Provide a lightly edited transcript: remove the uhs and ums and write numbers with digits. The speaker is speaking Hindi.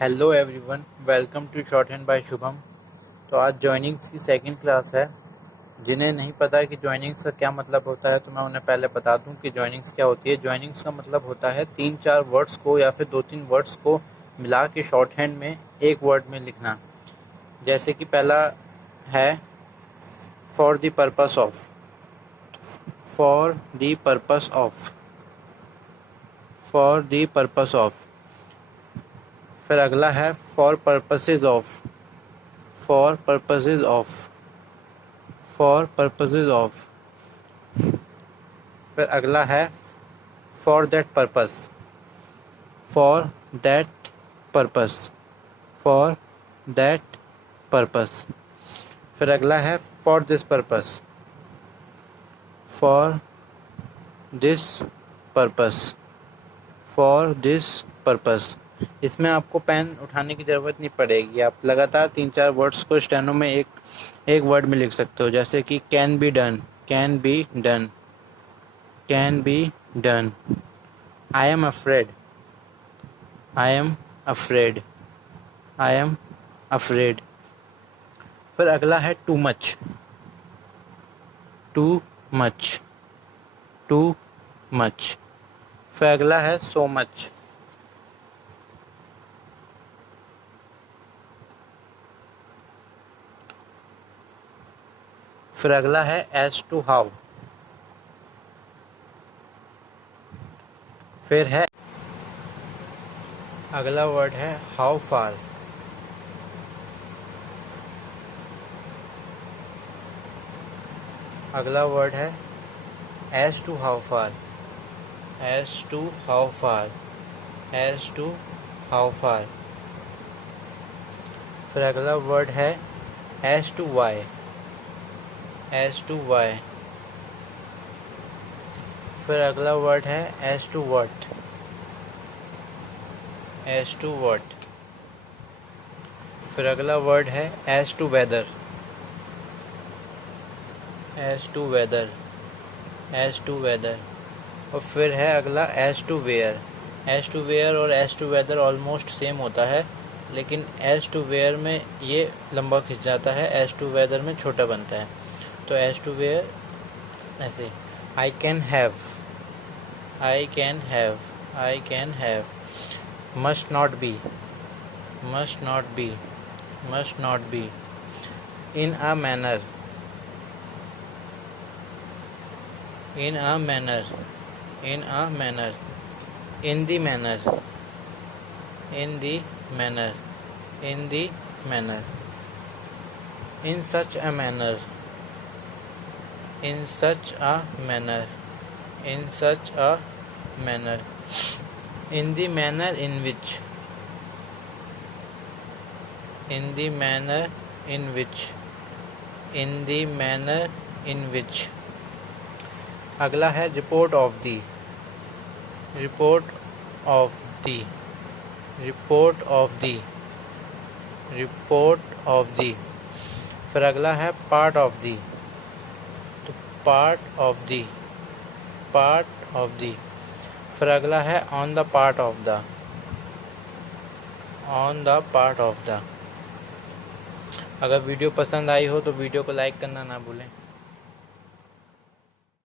Hello everyone, welcome to shorthand by Shubham. तो आज जॉइनिंग्स की सेकंड क्लास है। जिन्हें नहीं पता कि जॉइनिंग्स का क्या मतलब होता है तो मैं उन्हें पहले बता दूं कि जॉइनिंग्स क्या होती है। जॉइनिंग्स का मतलब होता है 3-4 वर्ड्स को या फिर 2-3 वर्ड्स को मिला के शॉर्ट हैंड में एक वर्ड में लिखना। जैसे कि पहला है for the purpose of, for the purpose of, for the purpose of. फिर अगला है for purposes of, for purposes of, for purposes of. फिर अगला है for that purpose, for that purpose, for that purpose. फिर अगला है for this purpose, for this purpose, for this purpose. इसमें आपको पेन उठाने की ज़रूरत नहीं पड़ेगी। आप लगातार 3-4 वर्ड्स को स्टेनो में एक वर्ड में लिख सकते हो। जैसे कि can be done, can be done, can be done. I am afraid, I am afraid, I am afraid. फिर अगला है too much, too much, too much. फिर अगला है सो मच। फिर अगला है एज टू हाउ। फिर है अगला वर्ड है हाउ फार। अगला वर्ड है as to how far, as to how far, as to how far. फिर अगला वर्ड है as to why, as to why. फिर अगला वर्ड है as to what, as to what. फिर अगला वर्ड है as to whether, as to whether, as to whether. और फिर है अगला as to where. As to where और as to whether almost same होता है, लेकिन एज टू वेयर में ये लंबा खिंच जाता है, एज टू वेदर में छोटा बनता है। तो एज टू वेयर ऐसे I can have, I can have, I can have. Must not be, must not be, must not be. In a manner, in a manner, in a manner, in the manner, in the manner, in the manner, in such a manner, in such a manner, in such a manner, in the manner in which, in the manner in which, in the manner in which। अगला है report of the, report of the, report of the, report of the. फिर अगला है पार्ट ऑफ दी, तो part of the, part of the. फिर अगला है on the part of the, on the part of the. अगर वीडियो पसंद आई हो तो वीडियो को लाइक करना ना भूलें।